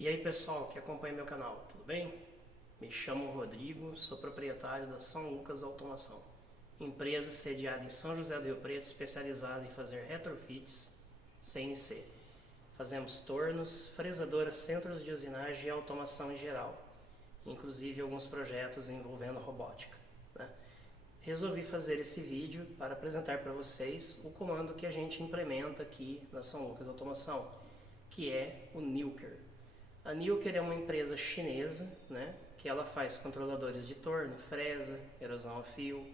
E aí pessoal que acompanha meu canal, tudo bem? Me chamo Rodrigo, sou proprietário da São Lucas Automação, empresa sediada em São José do Rio Preto, especializada em fazer retrofits CNC. Fazemos tornos, fresadoras, centros de usinagem e automação em geral, inclusive alguns projetos envolvendo robótica, né? Resolvi fazer esse vídeo para apresentar para vocês o comando que a gente implementa aqui na São Lucas Automação, que é o Nilker. A Nilker é uma empresa chinesa, né, que ela faz controladores de torno, fresa, erosão a fio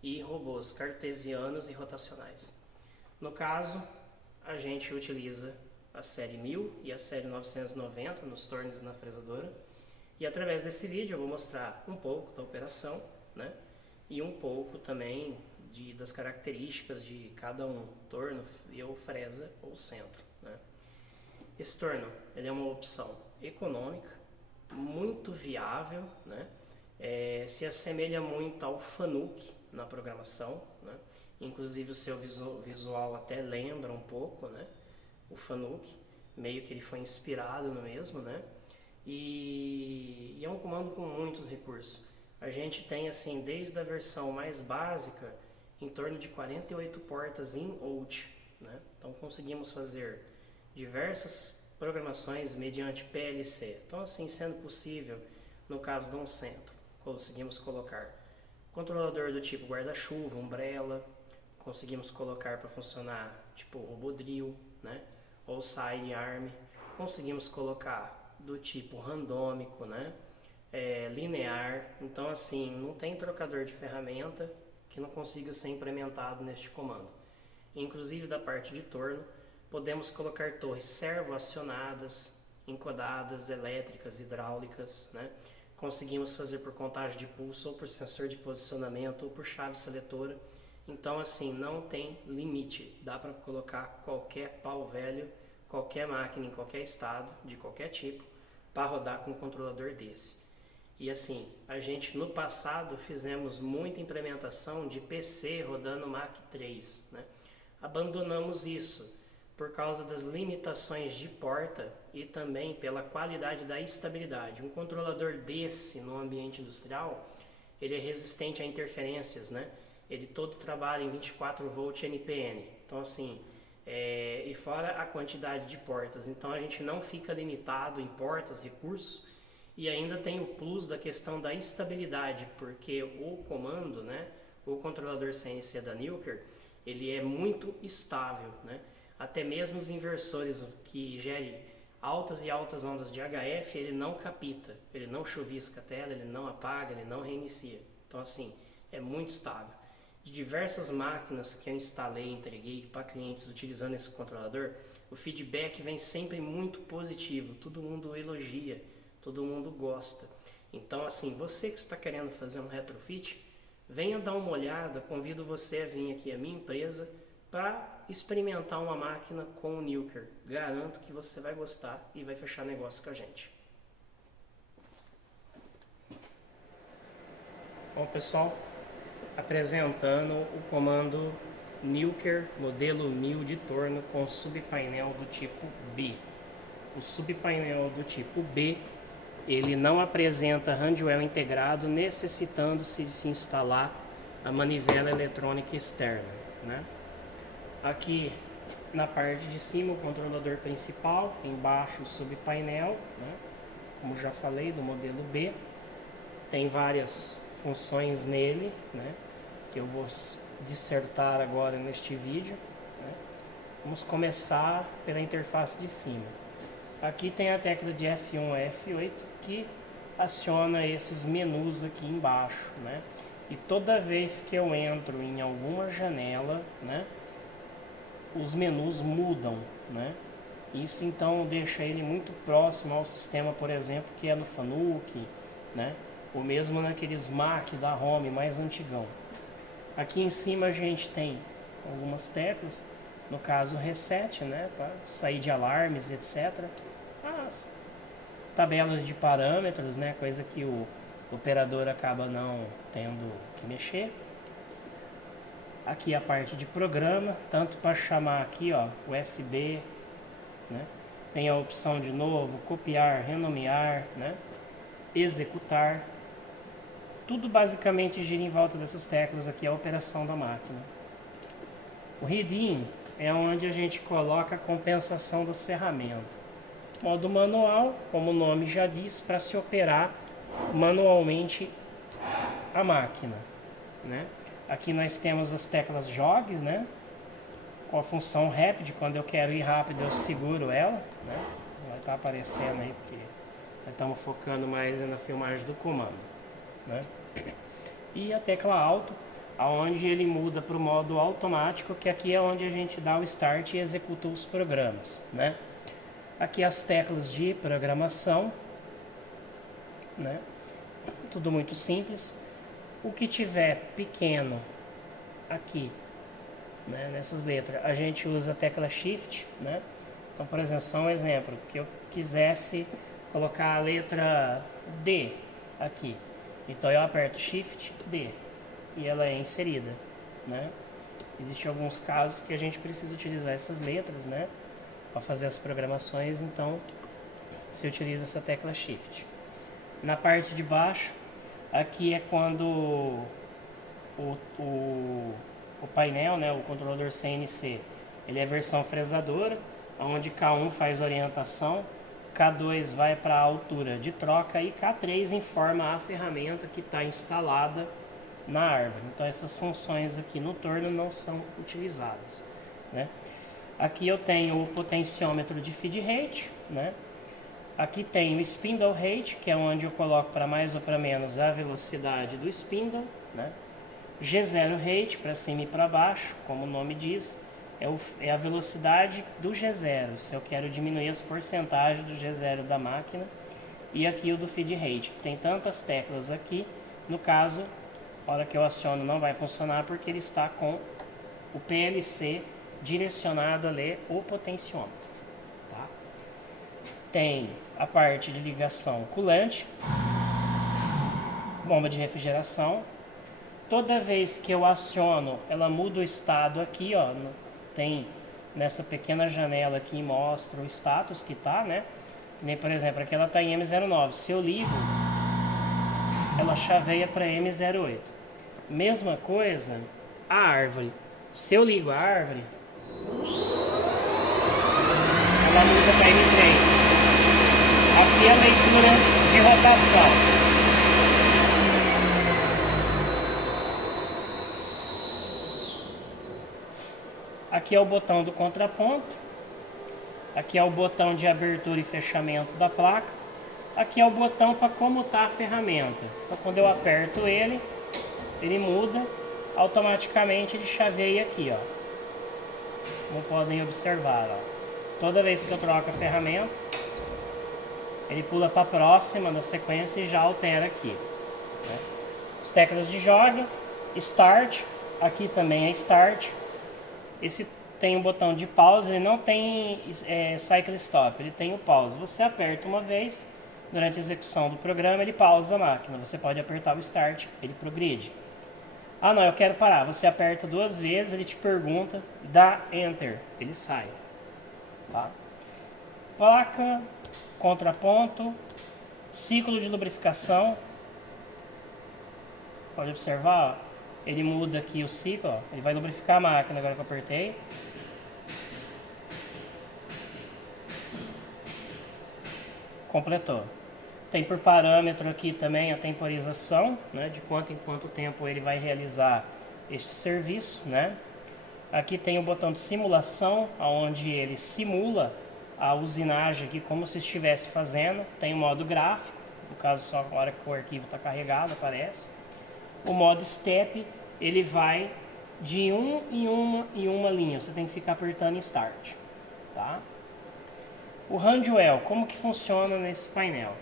e robôs cartesianos e rotacionais. No caso, a gente utiliza a série 1000 e a série 990 nos tornos e na fresadora. E através desse vídeo eu vou mostrar um pouco da operação, né, e um pouco também das características de cada um, torno, ou fresa ou centro, né. Esse torno ele é uma opção econômica, muito viável, né? Se assemelha muito ao Fanuc na programação, né? Inclusive o seu visual até lembra um pouco, né, o Fanuc, meio que ele foi inspirado no mesmo, né? E é um comando com muitos recursos. A gente tem assim, desde a versão mais básica, em torno de 48 portas in-out, né? Então conseguimos fazer diversas programações mediante PLC. Então assim, sendo possível, no caso de um centro, conseguimos colocar controlador do tipo guarda-chuva, umbrella, conseguimos colocar para funcionar tipo robodrill, né, ou side arm, conseguimos colocar do tipo randômico, né, linear. Então assim, não tem trocador de ferramenta que não consiga ser implementado neste comando. Inclusive da parte de torno, podemos colocar torres servo-acionadas, encodadas, elétricas, hidráulicas, né? Conseguimos fazer por contagem de pulso, ou por sensor de posicionamento, ou por chave seletora. Então assim, não tem limite, dá para colocar qualquer pau velho, qualquer máquina em qualquer estado, de qualquer tipo, para rodar com um controlador desse. E assim, a gente no passado fizemos muita implementação de PC rodando Mach 3, né? Abandonamos isso por causa das limitações de porta e também pela qualidade da estabilidade. Um controlador desse no ambiente industrial, ele é resistente a interferências, né? Ele todo trabalha em 24 volt NPN. Então assim, e fora a quantidade de portas. Então a gente não fica limitado em portas, recursos, e ainda tem o plus da questão da estabilidade, porque o comando, né, o controlador CNC da Nilker, ele é muito estável, né? Até mesmo os inversores que gerem altas e altas ondas de HF, ele não capita, ele não chuvisca a tela, ele não apaga, ele não reinicia. Então assim, é muito estável. De diversas máquinas que eu instalei e entreguei para clientes utilizando esse controlador, o feedback vem sempre muito positivo, todo mundo elogia, todo mundo gosta. Então assim, você que está querendo fazer um retrofit, venha dar uma olhada, convido você a vir aqui à minha empresa para experimentar uma máquina com o Nilker. Garanto que você vai gostar e vai fechar negócio com a gente. Bom pessoal, apresentando o comando Nilker modelo 1000 de torno com subpainel do tipo B. O subpainel do tipo B, ele não apresenta handwell integrado, necessitando-se de se instalar a manivela eletrônica externa, né? Aqui na parte de cima o controlador principal, embaixo o subpainel, né? Como já falei, do modelo B. Tem várias funções nele, né, que eu vou dissertar agora neste vídeo, né? Vamos começar pela interface de cima. Aqui tem a tecla de F1 a F8 que aciona esses menus aqui embaixo, né? E toda vez que eu entro em alguma janela, né, os menus mudam, né? Isso então deixa ele muito próximo ao sistema, por exemplo, que é no Fanuc, né? Ou mesmo naqueles Mac da Home mais antigão. Aqui em cima a gente tem algumas teclas, no caso Reset, né, para sair de alarmes, etc. As tabelas de parâmetros, né, coisa que o operador acaba não tendo que mexer. Aqui a parte de programa, tanto para chamar aqui, ó, USB, né, tem a opção de novo, copiar, renomear, né? Executar. Tudo basicamente gira em volta dessas teclas aqui, a operação da máquina. O read-in é onde a gente coloca a compensação das ferramentas. Modo manual, como o nome já diz, para se operar manualmente a máquina, né? Aqui nós temos as teclas jogs, né? Com a função rapid, quando eu quero ir rápido eu seguro ela, né? Vai estar aparecendo aí porque nós estamos focando mais na filmagem do comando, né? E a tecla alto, aonde ele muda para o modo automático, que aqui é onde a gente dá o start e executa os programas, né? Aqui as teclas de programação, né? Tudo muito simples. O que tiver pequeno aqui, né, nessas letras, a gente usa a tecla Shift, né? Então, por exemplo, só um exemplo, que eu quisesse colocar a letra D aqui. Então eu aperto Shift D e ela é inserida, né? Existem alguns casos que a gente precisa utilizar essas letras, né, para fazer as programações, então se utiliza essa tecla Shift. Na parte de baixo, aqui é quando o painel, né, o controlador CNC, ele é versão fresadora, onde K1 faz orientação, K2 vai para a altura de troca e K3 informa a ferramenta que está instalada na árvore. Então essas funções aqui no torno não são utilizadas, né? Aqui eu tenho o potenciômetro de feed rate, né? Aqui tem o spindle rate, que é onde eu coloco para mais ou para menos a velocidade do spindle, né? G0 rate, para cima e para baixo, como o nome diz, é a velocidade do G0, se eu quero diminuir as porcentagens do G0 da máquina. E aqui o do feed rate, que tem tantas teclas aqui, no caso, a hora que eu aciono não vai funcionar porque ele está com o PLC direcionado a ler o potenciômetro, tá? Tem a parte de ligação culante, bomba de refrigeração. Toda vez que eu aciono, ela muda o estado aqui, ó. Tem nessa pequena janela aqui, mostra o status que tá, né? Nem, por exemplo, aqui ela tá em M09. Se eu ligo, ela chaveia para M08. Mesma coisa, a árvore. Se eu ligo a árvore, ela muda para M3. Aqui é a leitura de rotação. Aqui é o botão do contraponto. Aqui é o botão de abertura e fechamento da placa. Aqui é o botão para comutar a ferramenta. Então quando eu aperto ele muda. Automaticamente ele chaveia aqui, ó. Como podem observar, ó. Toda vez que eu troco a ferramenta, ele pula para a próxima da sequência e já altera aqui, né? As teclas de joga, Start. Aqui também é Start. Esse tem um botão de pause, ele não tem cycle stop, ele tem o pause. Você aperta uma vez, durante a execução do programa, ele pausa a máquina. Você pode apertar o start, ele progride. Ah não, eu quero parar. Você aperta duas vezes, ele te pergunta, dá enter, ele sai, tá? Placa, contraponto, ciclo de lubrificação. Pode observar, ó. Ele muda aqui o ciclo, ó. Ele vai lubrificar a máquina agora que eu apertei. Completou. Tem por parâmetro aqui também a temporização, né, de quanto em quanto tempo ele vai realizar este serviço, né? Aqui tem o botão de simulação, onde ele simula a usinagem aqui como se estivesse fazendo. Tem o modo gráfico, no caso só a hora que o arquivo está carregado aparece. O modo step, ele vai de em uma linha, você tem que ficar apertando em start, tá? O Handwell, como que funciona nesse painel?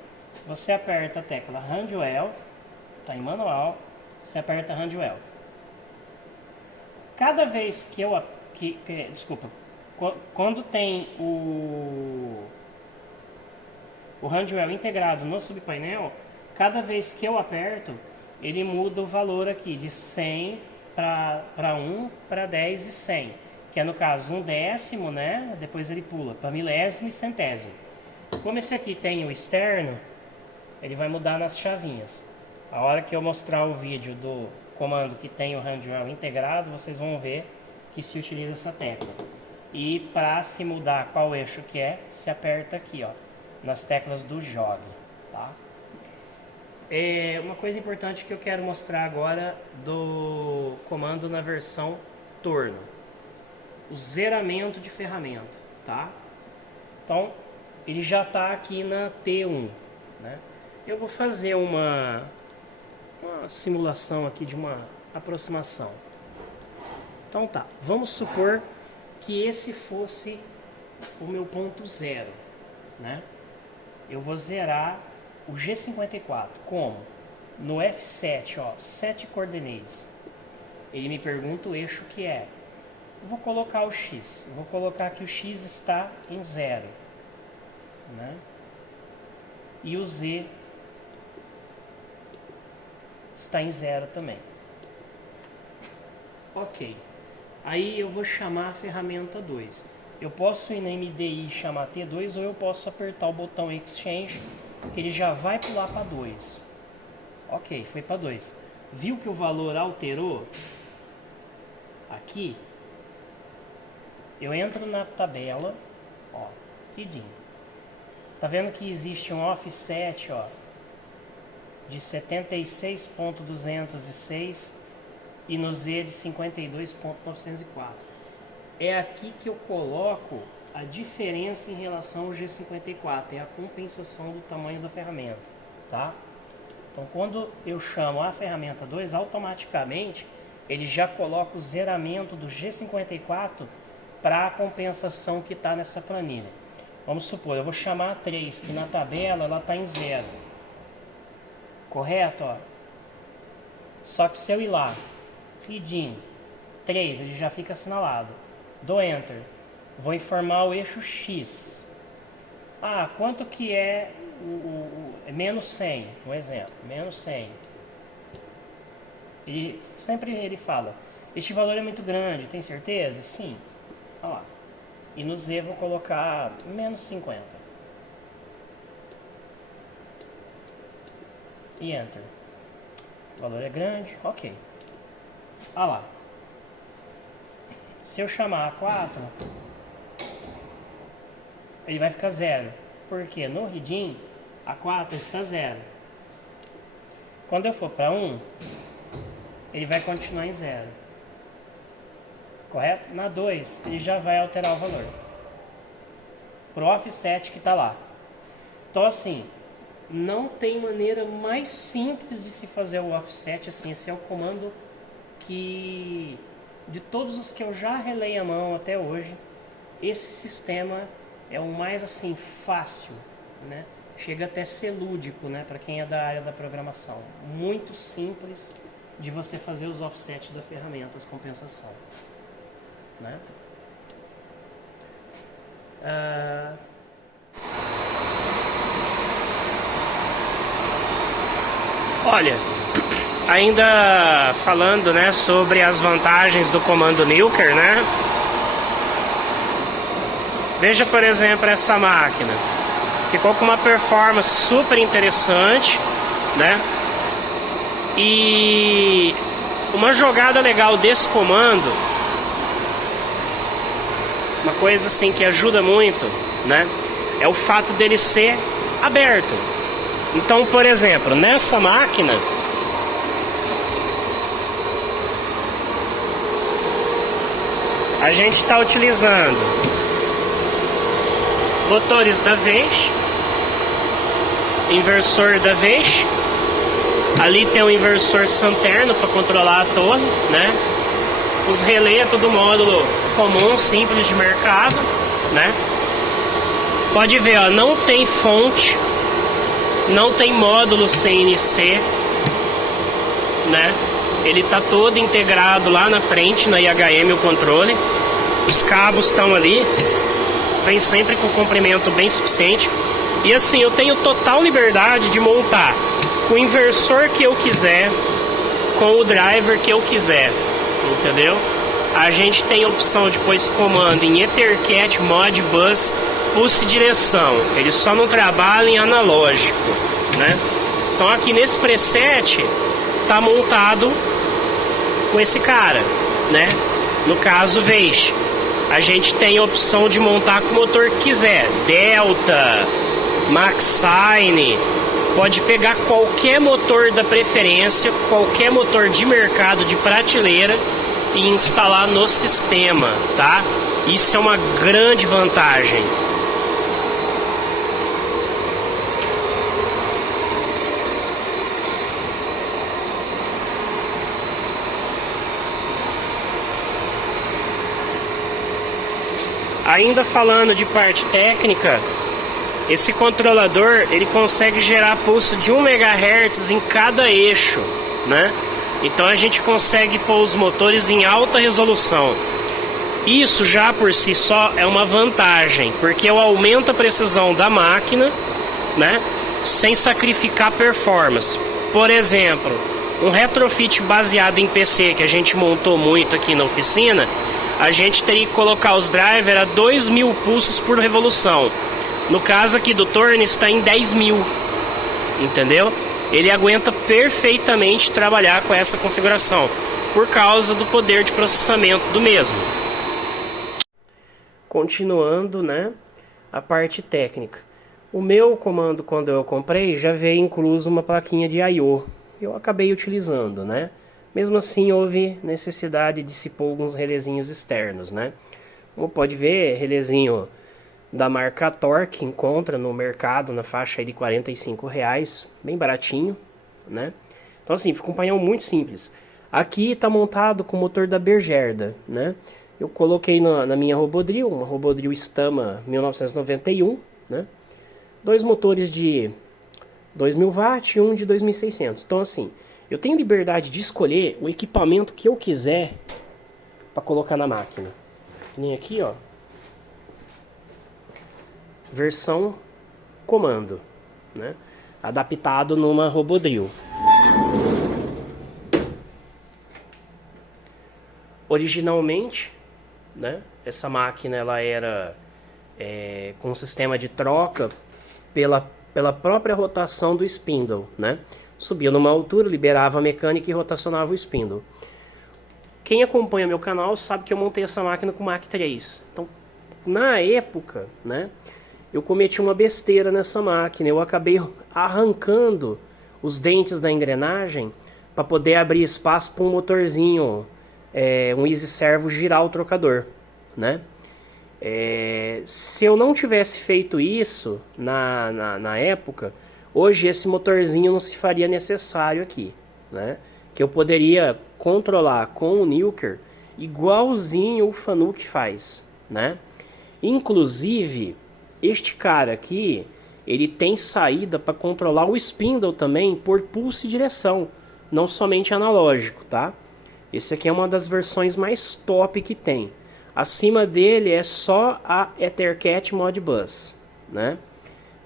Você aperta a tecla Handwell, tá em manual, você aperta Handwell. Cada vez que eu quando tem o Handwell integrado no subpainel, cada vez que eu aperto, ele muda o valor aqui de 100 para 1, para 10 e 100, que é no caso 1/10, né? Depois ele pula para milésimo e centésimo. Como esse aqui tem o externo, ele vai mudar nas chavinhas. A hora que eu mostrar o vídeo do comando que tem o Handwell integrado, vocês vão ver que se utiliza essa tecla. E para se mudar qual eixo que é, se aperta aqui, ó, nas teclas do jog, tá? Uma coisa importante que eu quero mostrar agora do comando na versão torno, o zeramento de ferramenta, tá? Então ele já está aqui na T1, né? Eu vou fazer uma simulação aqui de uma aproximação. Então tá, vamos supor que esse fosse o meu ponto zero, né? Eu vou zerar o G54, como? No F7, ó, set coordinates. Ele me pergunta o eixo que é. Eu vou colocar o X, vou colocar que o X está em 0, né? E o Z está em 0 também. Ok. Aí eu vou chamar a ferramenta 2. Eu posso ir na MDI e chamar T2, ou eu posso apertar o botão Exchange, que ele já vai pular para 2. Ok, foi para 2. Viu que o valor alterou? Aqui, eu entro na tabela, ó, reading. Tá vendo que existe um offset, ó, de 76.206 e no Z de 52.904. É aqui que eu coloco a diferença em relação ao G54, é a compensação do tamanho da ferramenta, tá? Então quando eu chamo a ferramenta 2, automaticamente ele já coloca o zeramento do G54 para a compensação que está nessa planilha. Vamos supor, eu vou chamar a 3, que na tabela ela está em 0. Correto? Ó. Só que se eu ir lá, reading 3, ele já fica assinalado. Dou Enter. Vou informar o eixo X. Ah, quanto que é menos 100? Um exemplo, menos 100. E sempre ele fala, este valor é muito grande, tem certeza? Sim. Ó. E no Z vou colocar menos 50. E Enter. O valor é grande, ok. Ah lá. Se eu chamar a 4, ele vai ficar 0. Porque no reading, a 4 está 0. Quando eu for para 1, ele vai continuar em 0. Correto? Na 2, ele já vai alterar o valor. Pro offset que está lá. Então assim, não tem maneira mais simples de se fazer o offset assim. Esse é o comando que, de todos os que eu já relei a mão até hoje, esse sistema é o mais assim fácil, né? Chega até a ser lúdico, né? Para quem é da área da programação. Muito simples de você fazer os offsets da ferramenta, as compensação, né? Olha, ainda falando, né, sobre as vantagens do comando Nilker, né? Veja, por exemplo, essa máquina. Ficou com uma performance super interessante, né? E uma jogada legal desse comando, uma coisa assim que ajuda muito, né? É o fato dele ser aberto. Então, por exemplo, nessa máquina, a gente está utilizando motores da vez, inversor da vez, ali tem um inversor Santerno para controlar a torre, né? Os relés, tudo módulo comum, simples de mercado, né? Pode ver, ó, não tem fonte, não tem módulo CNC, né? Ele tá todo integrado lá na frente, na IHM, o controle. Os cabos estão ali, vem sempre com comprimento bem suficiente. E assim, eu tenho total liberdade de montar com o inversor que eu quiser, com o driver que eu quiser, entendeu? a gente tem a opção de pôr esse comando em EtherCAT Modbus Pulse Direção. Ele só não trabalha em analógico, né? Então aqui nesse preset tá montado com esse cara, né? No caso Veish. A gente tem a opção de montar com o motor que quiser, Delta, Maxine, pode pegar qualquer motor da preferência, qualquer motor de mercado de prateleira e instalar no sistema, tá? Isso é uma grande vantagem. Ainda falando de parte técnica, esse controlador ele consegue gerar pulso de 1 MHz em cada eixo, né? Então a gente consegue pôr os motores em alta resolução. Isso já por si só é uma vantagem, porque eu aumento a precisão da máquina, né? Sem sacrificar performance. Por exemplo, um retrofit baseado em PC que a gente montou muito aqui na oficina, a gente teria que colocar os drivers a 2000 pulsos por revolução. No caso aqui do Torne está em 10.000, entendeu? Ele aguenta perfeitamente trabalhar com essa configuração, por causa do poder de processamento do mesmo. Continuando, né, a parte técnica. O meu comando, quando eu comprei, já veio incluso uma plaquinha de I/O. Eu acabei utilizando, né? Mesmo assim, houve necessidade de se pôr alguns relezinhos externos, né? Como pode ver, relezinho da marca Torque, encontra no mercado na faixa aí de R$45, bem baratinho, né? Então assim, fica um painel muito simples. Aqui está montado com o motor da Bergerda, né? Eu coloquei na minha Robodrill, uma Robodrill Stama 1991, né? Dois motores de 2.000 watts e um de 2.600. Então assim, eu tenho liberdade de escolher o equipamento que eu quiser para colocar na máquina. Nem aqui, ó. Versão comando, né? Adaptado numa Robodrill. Originalmente, né, essa máquina ela era com um sistema de troca pela própria rotação do spindle, né? Subia numa altura, liberava a mecânica e rotacionava o spindle. Quem acompanha meu canal sabe que eu montei essa máquina com Mach 3. Então, na época, né, eu cometi uma besteira nessa máquina. Eu acabei arrancando os dentes da engrenagem para poder abrir espaço para um motorzinho, um Easy Servo, girar o trocador, né? Se eu não tivesse feito isso na época, hoje esse motorzinho não se faria necessário aqui, né? Que eu poderia controlar com o Nilker igualzinho o Fanuc faz, né? Inclusive, este cara aqui, ele tem saída para controlar o spindle também por pulso e direção, não somente analógico, tá? Esse aqui é uma das versões mais top que tem. Acima dele é só a EtherCAT Modbus, né?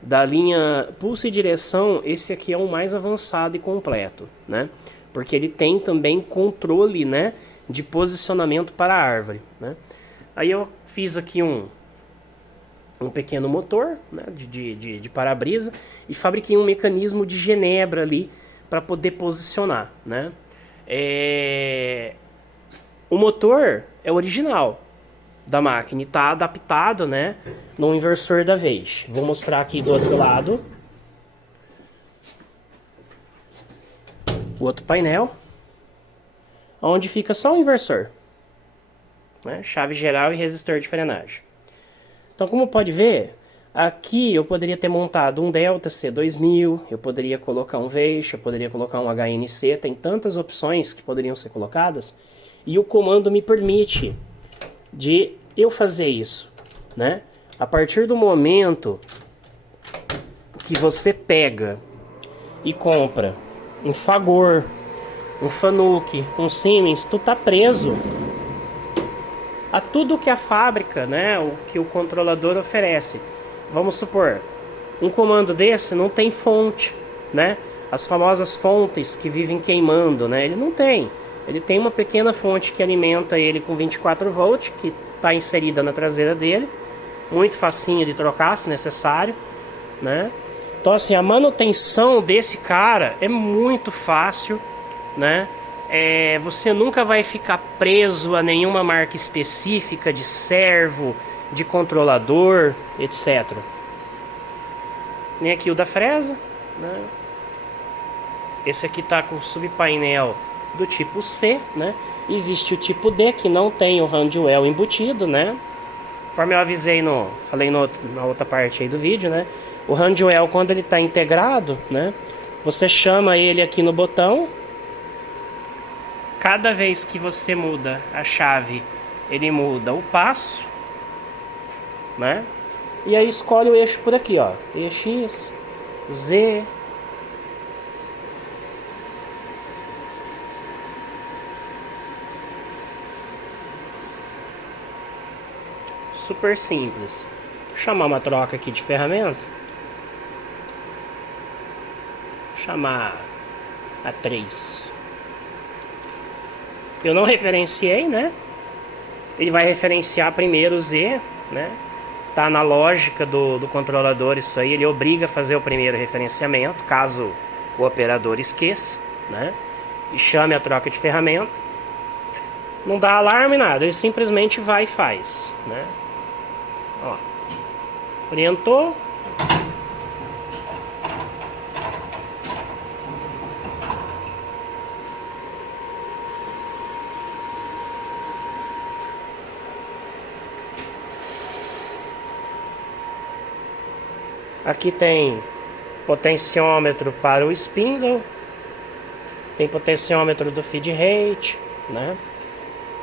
Da linha pulso e direção, esse aqui é o mais avançado e completo, né? Porque ele tem também controle, né, de posicionamento para a árvore, né? Aí eu fiz aqui um pequeno motor, né, de para-brisa, e fabriquei um mecanismo de genebra ali para poder posicionar, né? O motor é original da máquina e está adaptado, né, no inversor da Veish. Vou mostrar aqui do outro lado o outro painel, onde fica só o inversor, né, chave geral e resistor de frenagem. Então, como pode ver, aqui eu poderia ter montado um Delta C2000, eu poderia colocar um Veish, eu poderia colocar um HNC, tem tantas opções que poderiam ser colocadas, e o comando me permite de eu fazer isso, né? A partir do momento que você pega e compra um Fagor, um Fanuc, um Siemens, tu tá preso a tudo que a fábrica, né, o que o controlador oferece. Vamos supor, um comando desse não tem fonte, né? As famosas fontes que vivem queimando, né? Ele não tem. Ele tem uma pequena fonte que alimenta ele com 24 volts, que está inserida na traseira dele. Muito facinho de trocar, se necessário, né? Então assim, a manutenção desse cara é muito fácil, né? Você nunca vai ficar preso a nenhuma marca específica de servo, de controlador, etc. Nem aqui o da fresa, né? Esse aqui tá com subpainel do tipo C, né? Existe o tipo D, que não tem o handwell embutido, né? Conforme eu avisei, falei na outra parte aí do vídeo, né? O handwell, quando ele está integrado, né? Você chama ele aqui no botão. Cada vez que você muda a chave, ele muda o passo, né? E aí escolhe o eixo por aqui, ó. X, Z. Super simples. Vou chamar uma troca aqui de ferramenta. Vou chamar a 3. Eu não referenciei, né? Ele vai referenciar primeiro o Z, né? Tá na lógica do controlador isso aí. Ele obriga a fazer o primeiro referenciamento, caso o operador esqueça, né? E chame a troca de ferramenta. Não dá alarme, nada. Ele simplesmente vai e faz, né? Ó, orientou. Aqui tem potenciômetro para o spindle, tem potenciômetro do feed rate, né?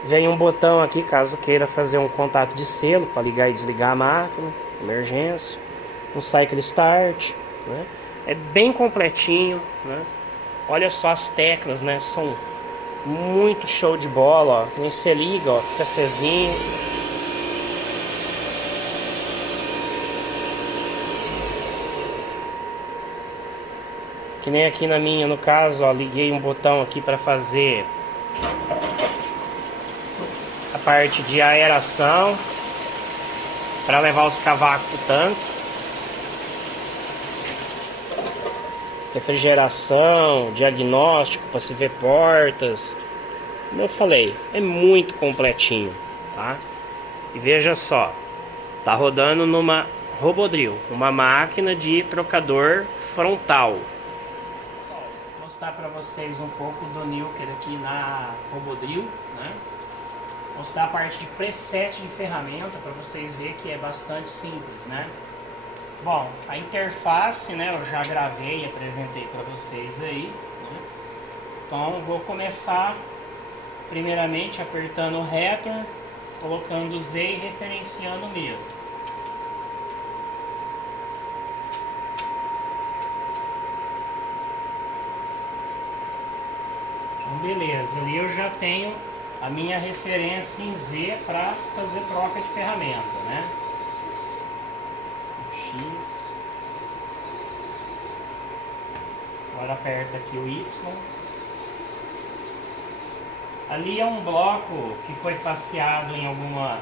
Vem um botão aqui caso queira fazer um contato de selo para ligar e desligar a máquina, emergência, um cycle start, né? É bem completinho, né? Olha só as teclas, né? São muito show de bola, ó. Quando você liga, ó, fica acesinho. Que nem aqui na minha, no caso, ó, liguei um botão aqui para fazer a parte de aeração, para levar os cavacos pro tanque, refrigeração, diagnóstico para se ver portas. Como eu falei, é muito completinho, tá? E veja só, tá rodando numa Robodrill, uma máquina de trocador frontal. Vou mostrar para vocês um pouco do Nilker aqui na Robodrill, né? Mostrar a parte de preset de ferramenta para vocês verem que é bastante simples, né? Bom, a interface, né, eu já gravei e apresentei para vocês aí, né? Então vou começar primeiramente apertando o return, colocando o Z e referenciando mesmo. Então, beleza, ali eu já tenho a minha referência em Z para fazer troca de ferramenta, né? X. Agora aperta aqui o Y. Ali é um bloco que foi faceado em alguma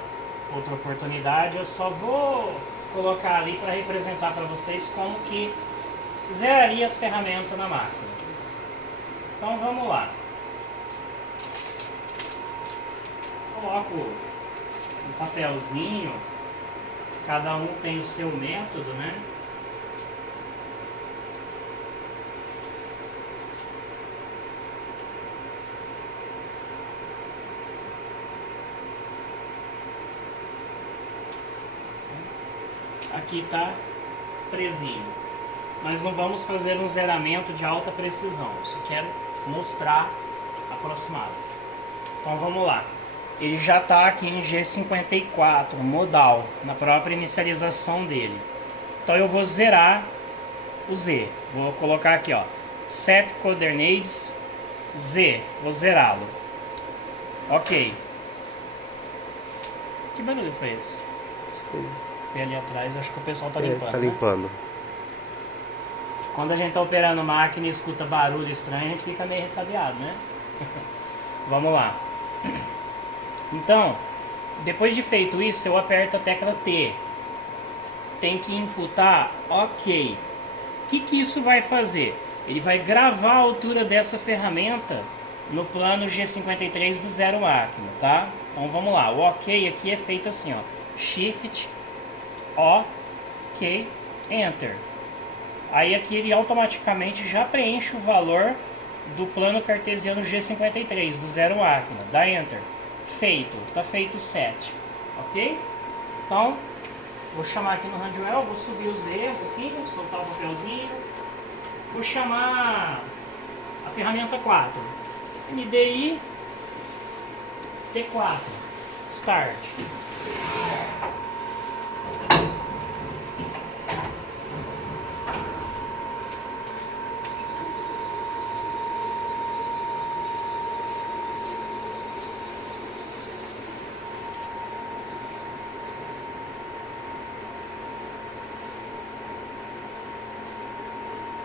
outra oportunidade. Eu só vou colocar ali para representar para vocês como que zeraria as ferramentas na máquina. Então vamos lá. Coloco um papelzinho. Cada um tem o seu método, né? Aqui está presinho. Mas não vamos fazer um zeramento de alta precisão. Eu só quero mostrar aproximado. Então vamos lá. Ele já está aqui em G54, modal, na própria inicialização dele. Então eu vou zerar o Z. Vou colocar aqui, ó, Set Coordinates Z. Vou zerá-lo. Ok. Que barulho foi esse? Tem ali atrás, acho que o pessoal tá limpando. Tá limpando. Né? Quando a gente tá operando máquina e escuta barulho estranho, a gente fica meio ressabiado, né? Vamos lá. Então, depois de feito isso, eu aperto a tecla T. Tem que imputar OK. O que isso vai fazer? Ele vai gravar a altura dessa ferramenta no plano G53 do zero máquina, tá? Então vamos lá. O OK aqui é feito assim, ó. Shift, OK, Enter. Aí aqui ele automaticamente já preenche o valor do plano cartesiano G53 do zero máquina. Dá Enter. Feito. Tá feito o set. Ok? Então, vou chamar aqui no Handwell, vou subir os erros aqui, soltar o papelzinho. Vou chamar a ferramenta 4. MDI T4. Start.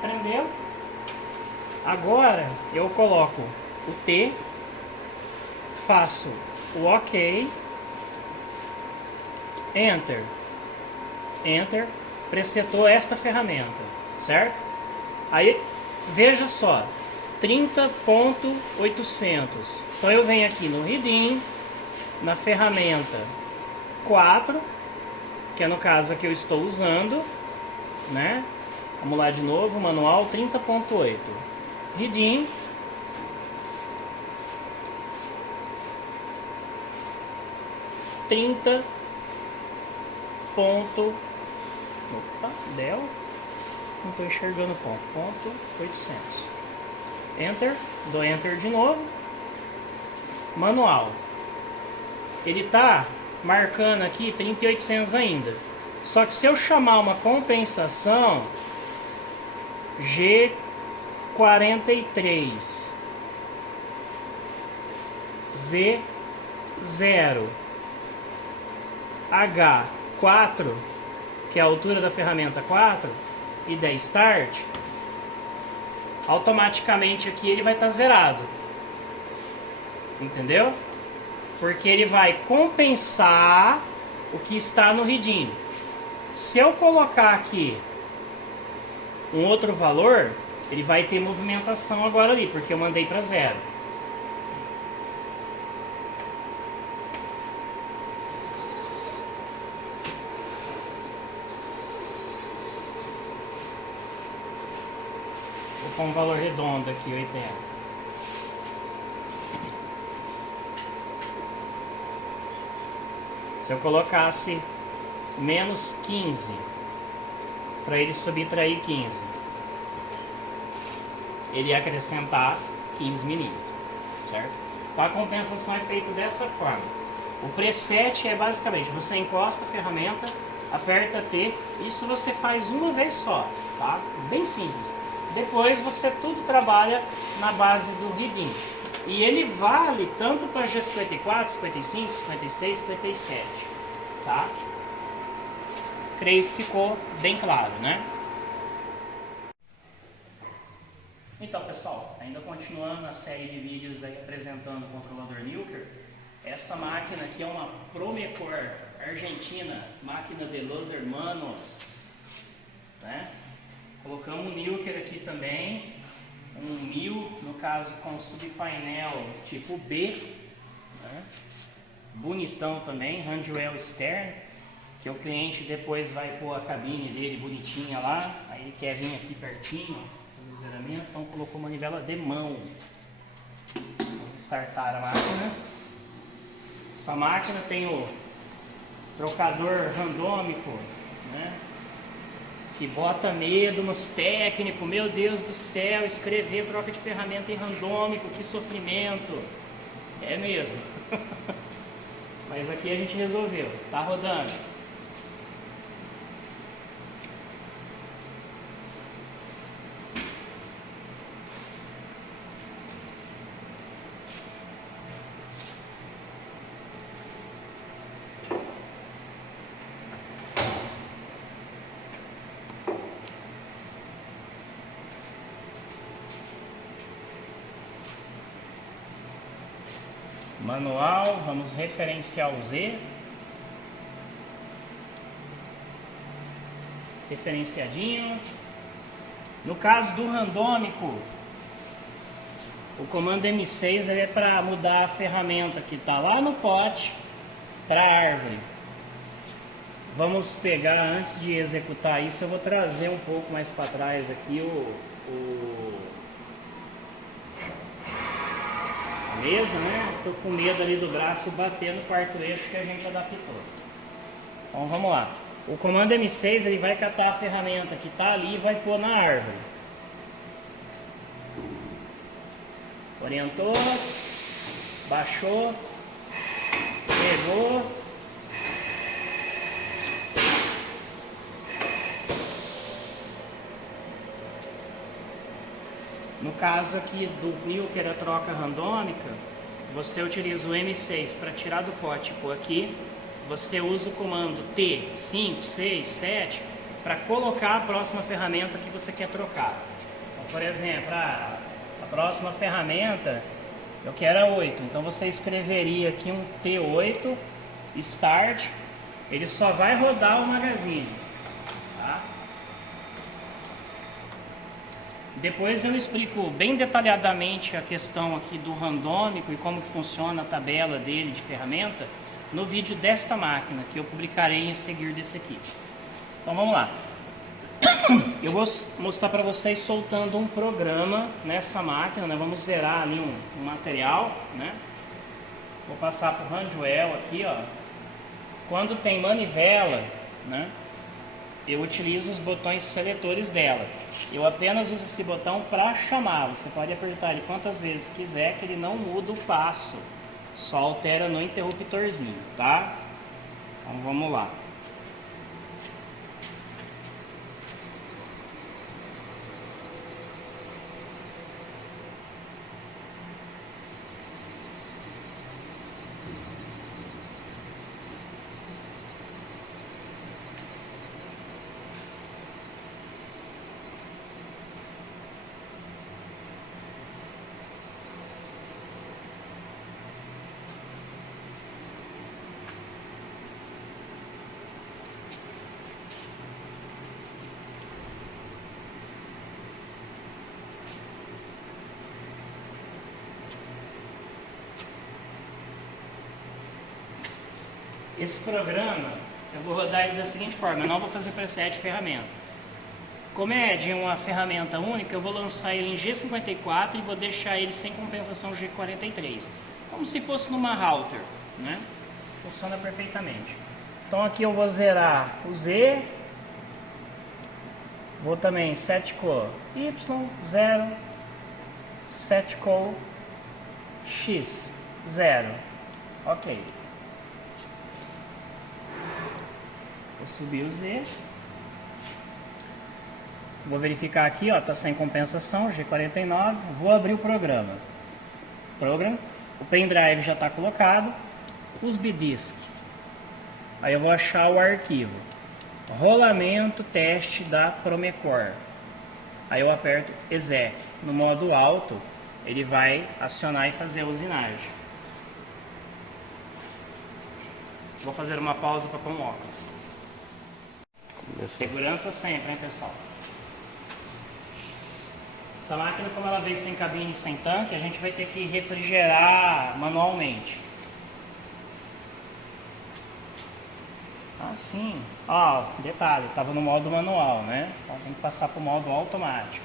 Prendeu. Agora eu coloco o T, faço o OK, Enter, Enter, presetou esta ferramenta, certo? Aí, veja só, 30.800. Então eu venho aqui no Reading, na ferramenta 4, que é no caso que eu estou usando, né? Vamos lá de novo, manual 30.8. Reading. Del. Não estou enxergando o ponto. 800. Enter. Dou Enter de novo. Manual. Ele está marcando aqui 3.800 ainda. Só que se eu chamar uma compensação G43 Z0 H4, que é a altura da ferramenta 4, e der Start, automaticamente aqui ele vai estar zerado. Entendeu? Porque ele vai compensar o que está no Reading. Se eu colocar aqui um outro valor, ele vai ter movimentação agora ali, porque eu mandei para zero. Vou pôr um valor redondo aqui, 80. Se eu colocasse menos 15, para ele subtrair 15, ele ia acrescentar 15 milímetros, certo? Então a compensação é feita dessa forma. O preset é basicamente, você encosta a ferramenta, aperta T, isso você faz uma vez só, tá? Bem simples. Depois você tudo trabalha na base do Reading. E ele vale tanto para G54, 55, 56, 57, tá? Creio que ficou bem claro, né? Então, pessoal, ainda continuando a série de vídeos aí apresentando o controlador Nilker, essa máquina aqui é uma Promecor argentina, máquina de los hermanos, né? Colocamos um Nilker aqui também, um 1000, no caso com subpainel tipo B, né? Bonitão também, Handwell externo, que o cliente depois vai pôr a cabine dele bonitinha lá, aí ele quer vir aqui pertinho, fazer o zeramento, então colocou manivela de mão. Vamos startar a máquina. Essa máquina tem o trocador randômico, né? Que bota medo nos técnicos. Meu Deus do céu, escrever troca de ferramenta em randômico, que sofrimento. É mesmo. Mas aqui a gente resolveu, tá rodando. Manual, vamos referenciar o Z. Referenciadinho. No caso do randômico, o comando M6 é para mudar a ferramenta que está lá no pote para a árvore. Vamos pegar, antes de executar isso, eu vou trazer um pouco mais para trás aqui a mesa, né? Estou com medo ali do braço bater no quarto eixo que a gente adaptou. Então vamos lá. O comando M6 ele vai catar a ferramenta que está ali e vai pôr na árvore. Orientou, baixou, pegou. No caso aqui do Clicker, a troca randômica, você utiliza o M6 para tirar do pote e pôr aqui. Você usa o comando T5, 6, 7 para colocar a próxima ferramenta que você quer trocar. Então, por exemplo, a próxima ferramenta eu quero a 8. Então você escreveria aqui um T8, Start. Ele só vai rodar o magazine. Tá? Depois eu explico bem detalhadamente a questão aqui do randômico e como que funciona a tabela dele de ferramenta no vídeo desta máquina, que eu publicarei em seguir desse aqui. Então vamos lá. Eu vou mostrar para vocês soltando um programa nessa máquina, né? Vamos zerar ali um material, né? Vou passar para o Handwell aqui, ó. Quando tem manivela, né? Eu utilizo os botões seletores dela. Eu apenas uso esse botão para chamar. Você pode apertar ele quantas vezes quiser, que ele não muda o passo. Só altera no interruptorzinho, tá? Então vamos lá. Esse programa, eu vou rodar ele da seguinte forma, eu não vou fazer preset de ferramenta. Como é de uma ferramenta única, eu vou lançar ele em G54 e vou deixar ele sem compensação G43. Como se fosse numa router, né? Funciona perfeitamente. Então aqui eu vou zerar o Z, vou também setco Y, 0, setco X, 0. Ok. Vou subir o Z. Vou verificar aqui, ó, tá sem compensação, G49. Vou abrir o programa. O pendrive já está colocado. Os BDISC. Aí eu vou achar o arquivo. Rolamento teste da Promecor. Aí eu aperto Exec. No modo alto, ele vai acionar e fazer a usinagem. Vou fazer uma pausa para pôr um óculos. Segurança sempre, hein, pessoal? Essa máquina, como ela veio sem cabine e sem tanque, a gente vai ter que refrigerar manualmente. Ah, sim. Ó, detalhe, estava no modo manual, né? Então tem que passar para o modo automático.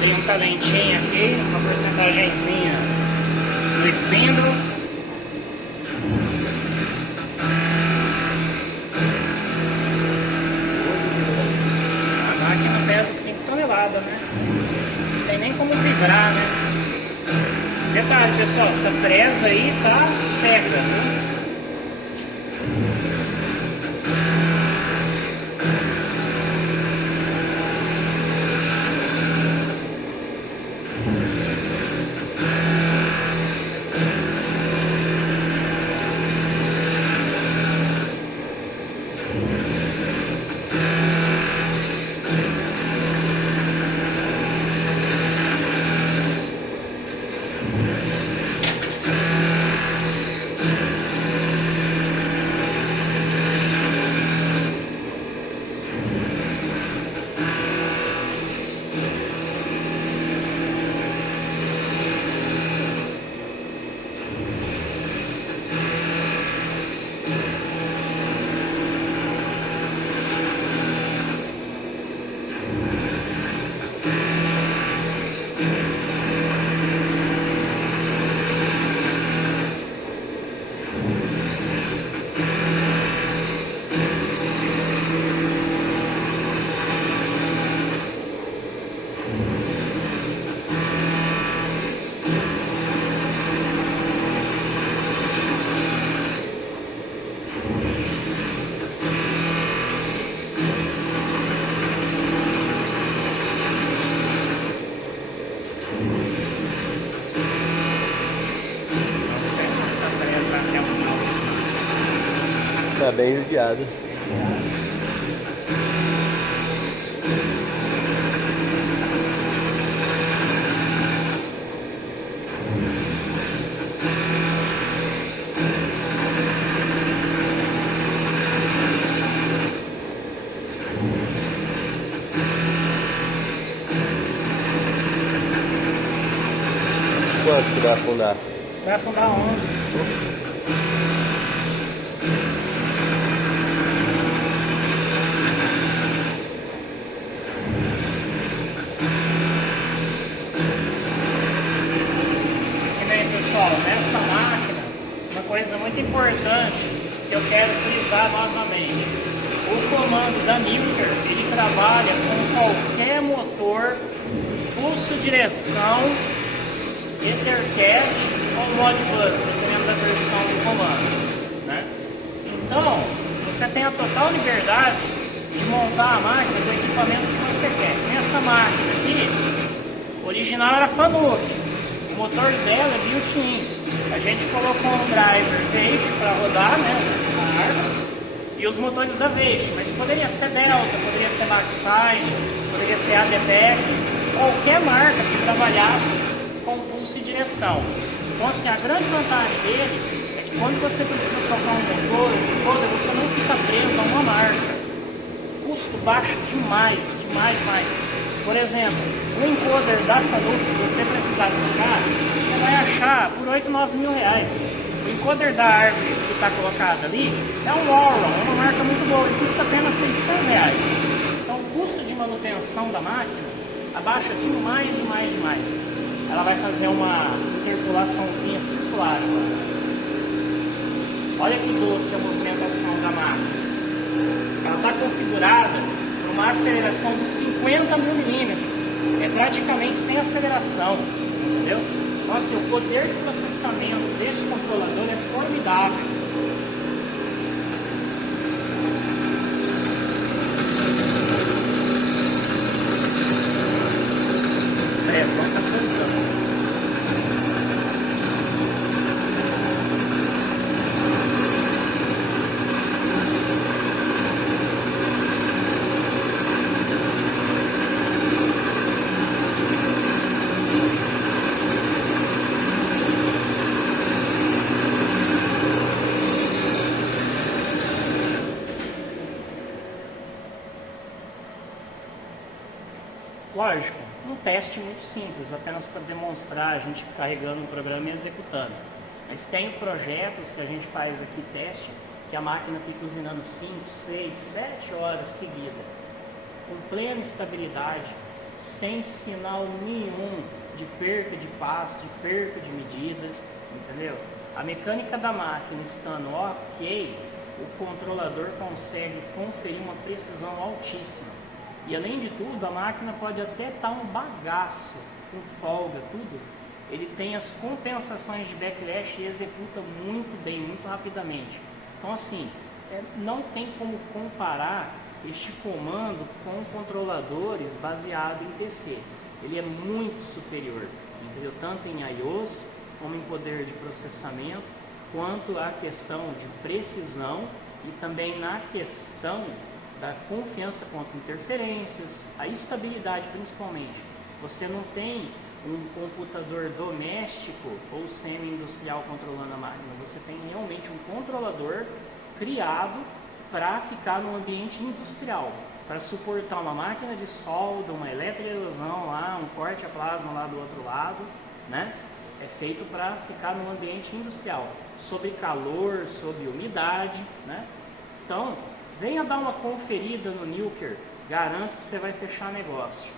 Tem um talentinho aqui, uma porcentagemzinha do espindro. A máquina pesa 5 toneladas, né? Não tem nem como vibrar, né? Detalhe, pessoal, essa fresa aí tá seca, né? Tá bem judiado. Quanto que vai afundar? Vai afundar 11. E bem, pessoal, nessa máquina, uma coisa muito importante que eu quero frisar novamente. O comando da Milker, ele trabalha com qualquer motor, pulso direção, Ethercat ou Modbus, dependendo da versão do comando, né? Então, você tem a total liberdade de montar a máquina do equipamento que você quer. Essa máquina aqui, original era Fanuc, o motor dela é built-in. A gente colocou um driver Veish para rodar, né, a arma, e os motores da Veish, mas poderia ser Delta, poderia ser Maxine, poderia ser ADTEC, qualquer marca que trabalhasse com pulso e direção. Então, assim, a grande vantagem dele é que quando você precisa trocar um motor, você não fica preso a uma marca. Custo baixo demais, demais, demais. Por exemplo, o encoder da Fanuc, se você precisar trocar, você vai achar por 8, 9 mil reais. O encoder da árvore que está colocada ali é um Auron, é uma marca muito boa e custa apenas 600 reais. Então, o custo de manutenção da máquina abaixa demais, demais, demais. Ela vai fazer uma interpolaçãozinha circular agora. Olha que doce a movimentação da máquina. Ela está configurada para uma aceleração de 50 milímetros. É praticamente sem aceleração, entendeu? Então, assim, o poder de processamento desse controlador é formidável. Frezão tá cantando. Lógico, um teste muito simples, apenas para demonstrar a gente carregando o programa e executando. Mas tem projetos que a gente faz aqui, teste, que a máquina fica usinando 5, 6, 7 horas seguidas, com plena estabilidade, sem sinal nenhum de perca de passo, de perca de medida. entendeu? A mecânica da máquina estando ok, o controlador consegue conferir uma precisão altíssima. E além de tudo, a máquina pode até estar um bagaço, com folga, tudo. Ele tem as compensações de backlash e executa muito bem, muito rapidamente. Então assim, não tem como comparar este comando com controladores baseados em TC. Ele é muito superior, entendeu? Tanto em IOs, como em poder de processamento, quanto a questão de precisão e também na questão da confiança contra interferências, a estabilidade principalmente. Você não tem um computador doméstico ou semi-industrial controlando a máquina, você tem realmente um controlador criado para ficar no ambiente industrial, para suportar uma máquina de solda, uma eletroerosão lá, um corte a plasma lá do outro lado, né? É feito para ficar no ambiente industrial, sob calor, sob umidade, né? Então, venha dar uma conferida no Nilker, garanto que você vai fechar negócio.